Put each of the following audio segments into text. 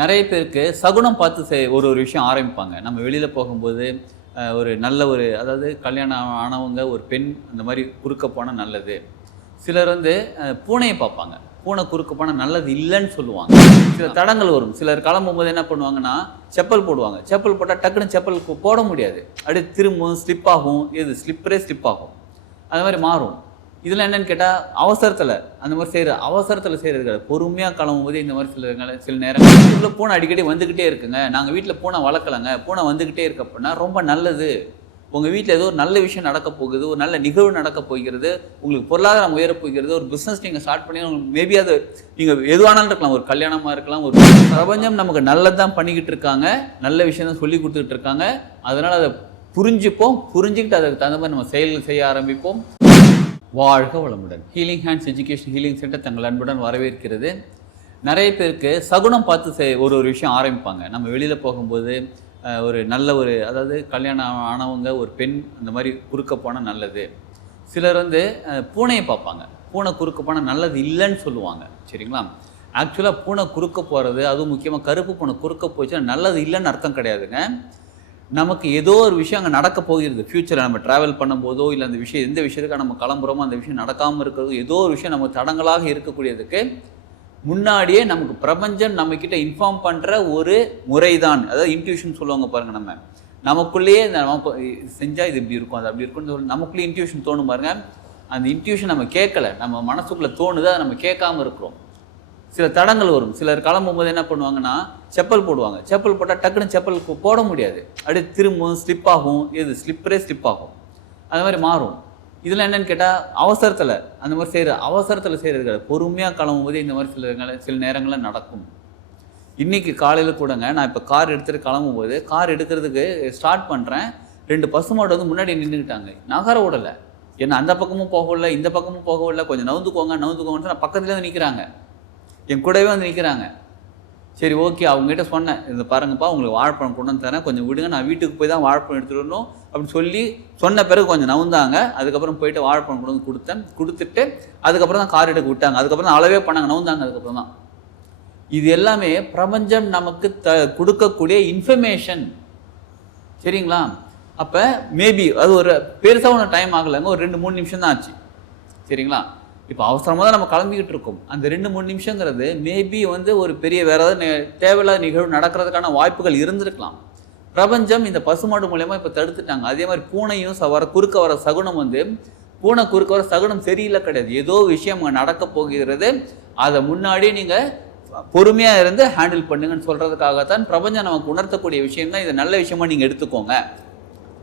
நிறைய பேருக்கு சகுனம் பார்த்து செய் ஒரு ஒரு விஷயம் ஆரம்பிப்பாங்க. நம்ம வெளியில் போகும்போது ஒரு நல்ல ஒரு அதாவது கல்யாணம் ஆனவங்க ஒரு பெண் அந்த மாதிரி குறுக்க போனால் நல்லது. சிலர் வந்து பூனையை பார்ப்பாங்க. பூனை குறுக்க போனால் நல்லது இல்லைன்னு சொல்லுவாங்க. சில தடங்கள் வரும். சிலர் கிளம்பும்போது என்ன பண்ணுவாங்கன்னா செப்பல் போடுவாங்க. செப்பல் போட்டால் டக்குன்னு செப்பல் போட முடியாது. அப்படியே திரும்பவும் ஸ்லிப் ஆகும். இது ஸ்லிப்பரே ஸ்லிப் ஆகும். அது மாதிரி மாறும். இதில் என்னன்னு கேட்டால் அவசரத்தில் அந்த மாதிரி செய்கிற அவசரத்தில் செய்கிறது கிடையாது. பொறுமையாக கிளம்பும்போது இந்த மாதிரி சில சில நேரங்கள். வீட்டுக்குள்ள பூனை அடிக்கடி வந்துக்கிட்டே இருக்குங்க. நாங்கள் வீட்டில் பூனை வளர்க்கலங்க. பூனை வந்துக்கிட்டே இருக்கு அப்படின்னா ரொம்ப நல்லது. உங்கள் வீட்டில் ஏதோ ஒரு நல்ல விஷயம் நடக்க போகுது ஒரு நல்ல நிகழ்வு நடக்க போகிறது உங்களுக்கு பொருளாதாரம் உயர போகிறது ஒரு பிஸ்னஸ் நீங்கள் ஸ்டார்ட் பண்ணி உங்களுக்கு மேபி அது நீங்கள் எதுவானாலும் இருக்கலாம். ஒரு கல்யாணமாக இருக்கலாம் ஒரு பிரபஞ்சம் நமக்கு நல்லது தான் பண்ணிக்கிட்டு இருக்காங்க. நல்ல விஷயம் தான் சொல்லி கொடுத்துக்கிட்டு இருக்காங்க. அதனால் அதை புரிஞ்சுப்போம். புரிஞ்சுக்கிட்டு அதுக்கு தகுந்த மாதிரி நம்ம செயல் செய்ய ஆரம்பிப்போம். வாழ்க வளமுடன். Healing hands education healing centre தங்கள் அன்புடன் வரவேற்கிறது. நிறைய பேருக்கு சகுனம் பார்த்து செய் ஒரு ஒரு விஷயம் ஆரம்பிப்பாங்க. நம்ம வெளியில் போகும்போது ஒரு நல்ல ஒரு அதாவது கல்யாணம் ஆனவங்க ஒரு பெண் அந்த மாதிரி குறுக்க போனால் நல்லது. சிலர் வந்து பூனையை பார்ப்பாங்க. பூனை குறுக்க போனால் நல்லது இல்லைன்னு சொல்லுவாங்க. சரிங்களா? ஆக்சுவலாக பூனை குறுக்க போகிறது அதுவும் முக்கியமாக கருப்பு பூனை குறுக்க போச்சுன்னா நல்லது இல்லைன்னு அர்த்தம் கிடையாதுங்க. நமக்கு ஏதோ ஒரு விஷயம் அங்கே நடக்க போகிறது. ஃப்யூச்சரில் நம்ம ட்ராவல் பண்ணும்போதோ இல்லை அந்த விஷயம் எந்த விஷயத்துக்காக நம்ம கிளம்புறோமோ அந்த விஷயம் நடக்காமல் இருக்கிறது ஏதோ ஒரு விஷயம் நம்ம தடங்களாக இருக்கக்கூடியதுக்கு முன்னாடியே நமக்கு பிரபஞ்சம் நம்மக்கிட்ட இன்ஃபார்ம் பண்ணுற ஒரு முறை தான் அதாவது இன்ட்யூஷன் சொல்லுவாங்க பாருங்கள் நம்ம. நமக்குள்ளேயே இந்த நமக்கு செஞ்சால் இது இப்படி இருக்கும் அது அப்படி இருக்கும்னு சொல்லி நமக்குள்ளேயே இன்ட்யூஷன் தோணும் பாருங்கள் அந்த இன்ட்யூஷன் நம்ம கேட்கல. நம்ம மனசுக்குள்ளே தோணுது அதை நம்ம கேட்காம இருக்கிறோம். சில தடங்கள் வரும். சிலர் கிளம்பும்போது என்ன பண்ணுவாங்கன்னா செப்பல் போடுவாங்க. செப்பல் போட்டால் டக்குன்னு செப்பல் போட முடியாது. அப்படியே திரும்பவும் ஸ்லிப் ஆகும். இது ஸ்லிப்பரே ஸ்லிப் ஆகும். அது மாதிரி மாறும். இதில் என்னென்னு கேட்டால் அவசரத்தில் அந்த மாதிரி செய்கிற அவசரத்தில் செய்கிறது கிடையாது. பொறுமையாக கிளம்பும்போது இந்த மாதிரி சில சில நேரங்களில் நடக்கும். இன்றைக்கி காலையில் கூடங்க நான் இப்போ கார் எடுத்துகிட்டு கிளம்பும்போது கார் எடுக்கிறதுக்கு ஸ்டார்ட் பண்ணுறேன் ரெண்டு பசுமாடு வந்து முன்னாடி நின்றுக்கிட்டாங்க நகர விடலை. என்ன அந்த பக்கமும் போகவில்லை இந்த பக்கமும் போகவில்லை. கொஞ்சம் நவுந்துக்கோங்க நவுந்துக்கோங்கன்னு சொன்னா பக்கத்துலேருந்து நிற்கிறாங்க என் கூடவே வந்து நிற்கிறாங்க சரி ஓகே அவங்ககிட்ட சொன்னேன். இந்த பாருங்கப்பா உங்களுக்கு வாழைப்பழம் கொண்டு வந்து தரேன். கொஞ்சம் விடுங்க நான் வீட்டுக்கு போய் தான் வாழைப்பழம் எடுத்துகிட்டு வரணும் அப்படின்னு சொல்லி சொன்ன பிறகு கொஞ்சம் நவுந்தாங்க. அதுக்கப்புறம் போயிட்டு வாழைப்பழம் கொண்டு வந்து கொடுத்தேன். கொடுத்துட்டு அதுக்கப்புறம் தான் கார் எடுக்க விட்டாங்க. அதுக்கப்புறம் தான் அளவே பண்ணாங்க. நவுந்தாங்க அதுக்கப்புறம் தான். இது எல்லாமே பிரபஞ்சம் நமக்கு த கொடுக்கக்கூடிய இன்ஃபர்மேஷன் சரிங்களா? அப்போ மேபி அது ஒரு பெருசாக ஒன்று டைம் ஆகலைங்க. ஒரு ரெண்டு மூணு நிமிஷம் தான் ஆச்சு. சரிங்களா? இப்போ அவசரமாக தான் நம்ம கிளம்பிக்கிட்டு இருக்கோம். அந்த ரெண்டு மூணு நிமிஷங்கிறது மேபி வந்து ஒரு பெரிய வேற ஏதாவது தேவையில்லாத நிகழ்வு நடக்கிறதுக்கான வாய்ப்புகள் இருந்திருக்கலாம். பிரபஞ்சம் இந்த பசுமாடு மூலயமா இப்போ தடுத்துட்டாங்க. அதே மாதிரி பூனையும் ச- வர குறுக்க வர சகுனம் வந்து பூனை குறுக்க வர சகுனம் சரியில்லை கிடையாது. ஏதோ விஷயம் அங்கே நடக்க போகிறது. அதை முன்னாடியே நீங்கள் பொறுமையாக இருந்து ஹேண்டில் பண்ணுங்கன்னு சொல்கிறதுக்காகத்தான் பிரபஞ்சம் நமக்கு உணர்த்தக்கூடிய விஷயம் தான் இதை நல்ல விஷயமா நீங்கள் எடுத்துக்கோங்க.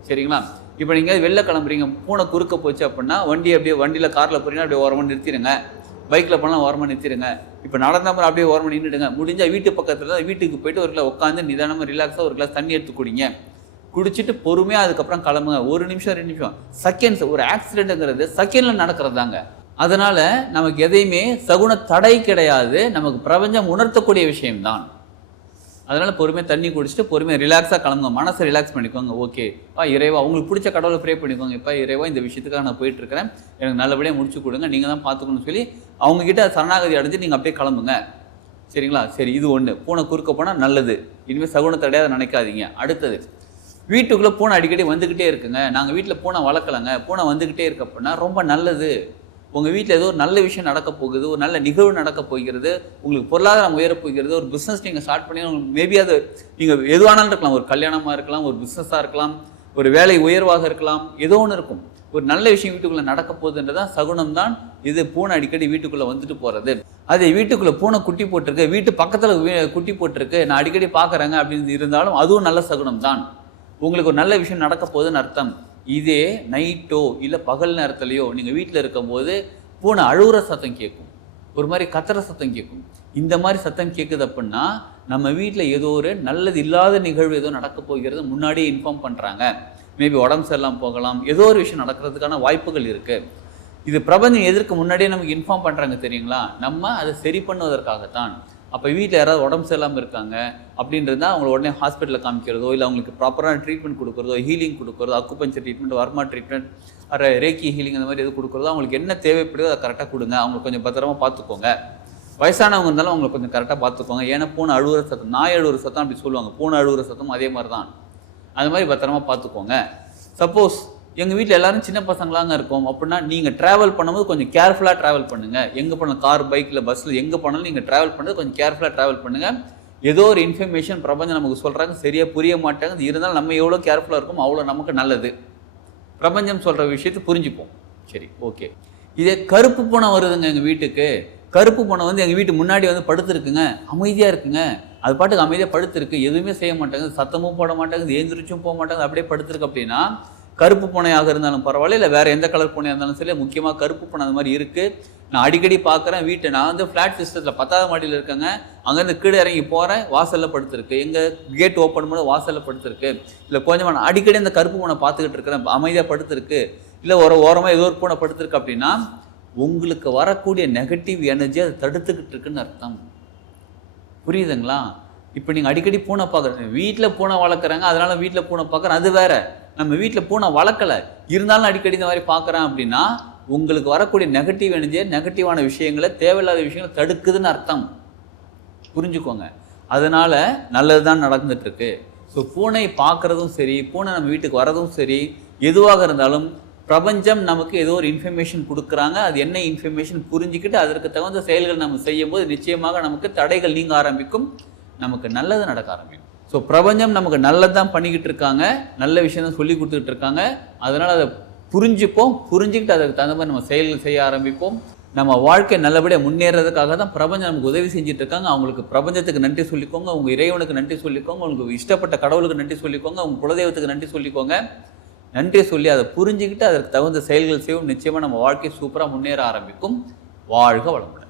சரிங்களா? இப்போ நீங்கள் வெளில கிளம்புறீங்க பூனை குறுக்க போச்சு அப்படின்னா வண்டி அப்படியே வண்டியில் காரில் போறீங்கன்னா அப்படியே ஓரமாக நிறுத்திடுங்க. பைக்கில் போனால் ஓரமாக நிறுத்திடுங்க. இப்போ நடந்த மாதிரி அப்படியே ஓரமாக நின்றுடுங்க. முடிஞ்சால் வீட்டு பக்கத்தில் தான் வீட்டுக்கு போயிட்டு ஒரு கிளாஸ் உட்காந்து நிதானமாக ரிலாக்ஸாக ஒரு கிளாஸ் தண்ணி எடுத்து குடிங்க. குடிச்சிட்டு பொறுமையாக அதுக்கப்புறம் கிளம்புங்க. ஒரு நிமிஷம் ரெண்டு நிமிஷம். செகண்ட்ஸ் ஒரு ஆக்சிடென்ட்டுங்கிறது செகண்டில் நடக்கிறது தாங்க அதனால் நமக்கு எதையுமே சகுன தடை கிடையாது. நமக்கு பிரபஞ்சம் உணர்த்தக்கூடிய விஷயம்தான். அதனால் பொறுமையாக தண்ணி குடிச்சிட்டு பொறுமையாக ரிலாக்ஸாக கிளம்புங்க. மனசை ரிலாக்ஸ் பண்ணிக்கோங்க. ஓகே பா இறைவா உங்களுக்கு பிடிச்ச கடவுளை ப்ரே பண்ணிக்கோங்க. இப்போ இறைவா இந்த விஷயத்துக்காக நான் போயிட்டுருக்கிறேன் எனக்கு நல்லபடியாக முடிச்சு கொடுங்க. நீங்கள் தான் பார்த்துக்கணும்னு சொல்லி அவங்கக்கிட்ட சரணாகதி அடைஞ்சு நீங்கள் அப்படியே கிளம்புங்க. சரிங்களா? சரி இது ஒன்று பூனை குறுக்க போனால் நல்லது. இனிமேல் சகுனத்தை அடையாத நினைக்காதீங்க. அடுத்தது வீட்டுக்குள்ளே பூனை அடிக்கடி வந்துக்கிட்டே இருக்குங்க. நாங்கள் வீட்டில் பூனை வளர்க்கலங்க. பூனை வந்துக்கிட்டே இருக்கப்போனா ரொம்ப நல்லது. உங்கள் வீட்டில் ஏதோ ஒரு நல்ல விஷயம் நடக்க போகுது ஒரு நல்ல நிகழ்வு நடக்க போகிறது உங்களுக்கு பொருளாதாரம் உயரப் போகிறது ஒரு பிஸ்னஸ் நீங்கள் ஸ்டார்ட் பண்ணி உங்களுக்கு மேபி அது நீங்கள் எதுவானாலும் இருக்கலாம். ஒரு கல்யாணமாக இருக்கலாம் ஒரு பிஸ்னஸாக இருக்கலாம் ஒரு வேலை உயர்வாக இருக்கலாம் ஏதோ ஒன்று இருக்கும். ஒரு நல்ல விஷயம் வீட்டுக்குள்ளே நடக்க போகுதுன்றதான் சகுனம் தான் இது பூனை அடிக்கடி வீட்டுக்குள்ளே வந்துட்டு போகிறது அது வீட்டுக்குள்ளே பூனை குட்டி போட்டிருக்கு வீட்டு பக்கத்தில் குட்டி போட்டிருக்கு நான் அடிக்கடி பார்க்குறேங்க அப்படின்னு இருந்தாலும் அதுவும் நல்ல சகுனம் தான். உங்களுக்கு ஒரு நல்ல விஷயம் நடக்க போகுதுன்னு அர்த்தம். இதே நைட்டோ இல்லை பகல் நேரத்துலையோ நீங்கள் வீட்டில் இருக்கும்போது பூனை அழுகுற சத்தம் கேட்கும் ஒரு மாதிரி கத்துற சத்தம் கேட்கும் இந்த மாதிரி சத்தம் கேட்குது அப்படின்னா நம்ம வீட்டில் ஏதோ ஒரு நல்லது இல்லாத நிகழ்வு ஏதோ நடக்க போகிறது முன்னாடியே இன்ஃபார்ம் பண்ணுறாங்க மேபி உடம்பு சரியில்லாம போகலாம். ஏதோ ஒரு விஷயம் நடக்கிறதுக்கான வாய்ப்புகள் இருக்குது இது பிரபஞ்சம் எதற்கு முன்னாடியே நமக்கு இன்ஃபார்ம் பண்ணுறாங்க தெரியுங்களா? நம்ம அதை சரி பண்ணுவதற்காகத்தான். அப்போ வீட்டில் யாராவது உடம்பு சரியில்லாமல் இருக்காங்க அப்படின்றதா அவங்கள உடனே ஹாஸ்பிட்டலில் காமிக்கிறதோ இல்லை அவங்களுக்கு ப்ராப்பரான ட்ரீட்மெண்ட் கொடுக்குறதோ ஹீலிங் கொடுக்குறதோ அக்குபஞ்சர் ட்ரீட்மெண்ட் வர்மா ட்ரீட்மெண்ட் அரை ரேக்கி ஹீலிங் அந்த மாதிரி எது கொடுக்குறதோ அவங்களுக்கு என்ன தேவைப்படுதோ அதை கரெக்டாக கொடுங்க. அவங்களை கொஞ்சம் பத்திரமா பார்த்துக்கோங்க. வயசானவங்க இருந்தாலும் அவங்களை கொஞ்சம் கரெக்டாக பார்த்துக்கோங்க. ஏன்னா பூனை அழுகிற சத்தம் நாய் அழுகிற சத்தம் அப்படி சொல்லுவாங்க. பூனை அழுகுற சத்தம் அதே மாதிரி தான் அந்த மாதிரி பத்திரமா பார்த்துக்கோங்க. சப்போஸ் எங்கள் வீட்டில் எல்லாரும் சின்ன பசங்களாங்க இருக்கோம். அப்படின்னா நீங்கள் ட்ராவல் பண்ணும்போது கொஞ்சம் கேர்ஃபுல்லாக ட்ராவல் பண்ணுங்கள் எங்கே போனாலும் கார் பைக்கில் பஸ்ஸில் எங்கே போனாலும் நீங்கள் ட்ராவல் பண்ணுறது கொஞ்சம் கேர்ஃபுல்லாக ட்ராவல் பண்ணுங்கள் ஏதோ ஒரு இன்ஃபர்மேஷன் பிரபஞ்சம் நமக்கு சொல்கிறாங்க சரியாக புரிய மாட்டாங்க இருந்தாலும் நம்ம எவ்வளோ கேர்ஃபுல்லாக இருக்கோம் அவ்வளோ நமக்கு நல்லது. பிரபஞ்சம் சொல்கிற விஷயத்தை புரிஞ்சுப்போம் சரி ஓகே இதே கருப்பு பூனை வருதுங்க எங்கள் வீட்டுக்கு. கருப்பு பூனை வந்து எங்கள் வீட்டு முன்னாடி வந்து படுத்துருக்குங்க. அமைதியாக இருக்குங்க. அது பாட்டுக்கு அமைதியாக படுத்துருக்கு. எதுவுமே செய்ய மாட்டாங்க சத்தமும் போட மாட்டாங்க எந்திரிச்சும் போக மாட்டாங்க அப்படியே படுத்துருக்கு அப்படின்னா கருப்பு பூனையாக இருந்தாலும் பரவாயில்ல இல்லை வேறு எந்த கலர் பூனையாக இருந்தாலும் சரி முக்கியமாக கருப்பு பூனை அந்த மாதிரி இருக்குது நான் அடிக்கடி பார்க்குறேன் வீட்டை. நான் வந்து ஃப்ளாட் சிஸ்டத்தில் பத்தாவது மாடியில் இருக்கேங்க. அங்கேருந்து கீழே இறங்கி போகிறேன் வாசலில் படுத்துருக்கு. எங்கள் கேட் ஓப்பன் பண்ண வாசலில் படுத்துருக்கு. இல்லை கொஞ்சம் நான் அடிக்கடி அந்த கருப்பு பூனை பார்த்துக்கிட்டு இருக்கிறேன். அமைதியாக படுத்துருக்கு. இல்லை ஒரு ஓரமாக ஏதோ ஒரு பூனை படுத்துருக்கு அப்படின்னா உங்களுக்கு வரக்கூடிய நெகட்டிவ் எனர்ஜி அதை தடுத்துக்கிட்டு இருக்குன்னு அர்த்தம். புரியுதுங்களா? இப்போ நீங்கள் அடிக்கடி பூனை பார்க்குறீங்க. வீட்டில் பூனை வளர்க்குறாங்க அதனால் வீட்டில் பூனை பார்க்குறேன் அது வேறு. நம்ம வீட்டில் பூனை வளர்க்கலை. இருந்தாலும் அடிக்கடி இந்த மாதிரி பார்க்குறேன் அப்படின்னா உங்களுக்கு வரக்கூடிய நெகட்டிவ் எனர்ஜியை நெகட்டிவான விஷயங்களை தேவையில்லாத விஷயங்களை தடுக்குதுன்னு அர்த்தம். புரிஞ்சுக்கோங்க. அதனால் நல்லது தான் நடந்துட்டு ஸோ பூனை பார்க்குறதும் சரி பூனை நம்ம வீட்டுக்கு வரதும் சரி எதுவாக இருந்தாலும் பிரபஞ்சம் நமக்கு ஏதோ ஒரு இன்ஃபர்மேஷன் கொடுக்குறாங்க. அது என்ன இன்ஃபர்மேஷன் புரிஞ்சுக்கிட்டு அதற்கு தகுந்த செயல்கள் நம்ம செய்யும்போது நிச்சயமாக நமக்கு தடைகள் நீங்க ஆரம்பிக்கும். நமக்கு நல்லது நடக்க ஆரம்பிக்கும். ஸோ பிரபஞ்சம் நமக்கு நல்லது தான் பண்ணிக்கிட்டு இருக்காங்க நல்ல விஷயம் தான் சொல்லி கொடுத்துக்கிட்டு இருக்காங்க அதனால் அதை புரிஞ்சுப்போம் புரிஞ்சுக்கிட்டு அதுக்கு தகுந்த மாதிரி நம்ம செயல்கள் செய்ய ஆரம்பிப்போம். நம்ம வாழ்க்கை நல்லபடியாக முன்னேறதுக்காக தான் பிரபஞ்சம் நமக்கு உதவி செஞ்சுட்டு இருக்காங்க அவங்களுக்கு பிரபஞ்சத்துக்கு நன்றி சொல்லிக்கோங்க உங்கள் இறைவனுக்கு நன்றி சொல்லிக்கோங்க உங்களுக்கு இஷ்டப்பட்ட கடவுளுக்கு நன்றி சொல்லிக்கோங்க உங்கள் குலதெய்வத்துக்கு நன்றி சொல்லிக்கோங்க. நன்றி சொல்லி அதை புரிஞ்சுக்கிட்டு அதற்கு தகுந்த செயல்கள் செய்வோம். நிச்சயமாக நம்ம வாழ்க்கை சூப்பராக முன்னேற ஆரம்பிக்கும். வாழ்க வளமுடன்.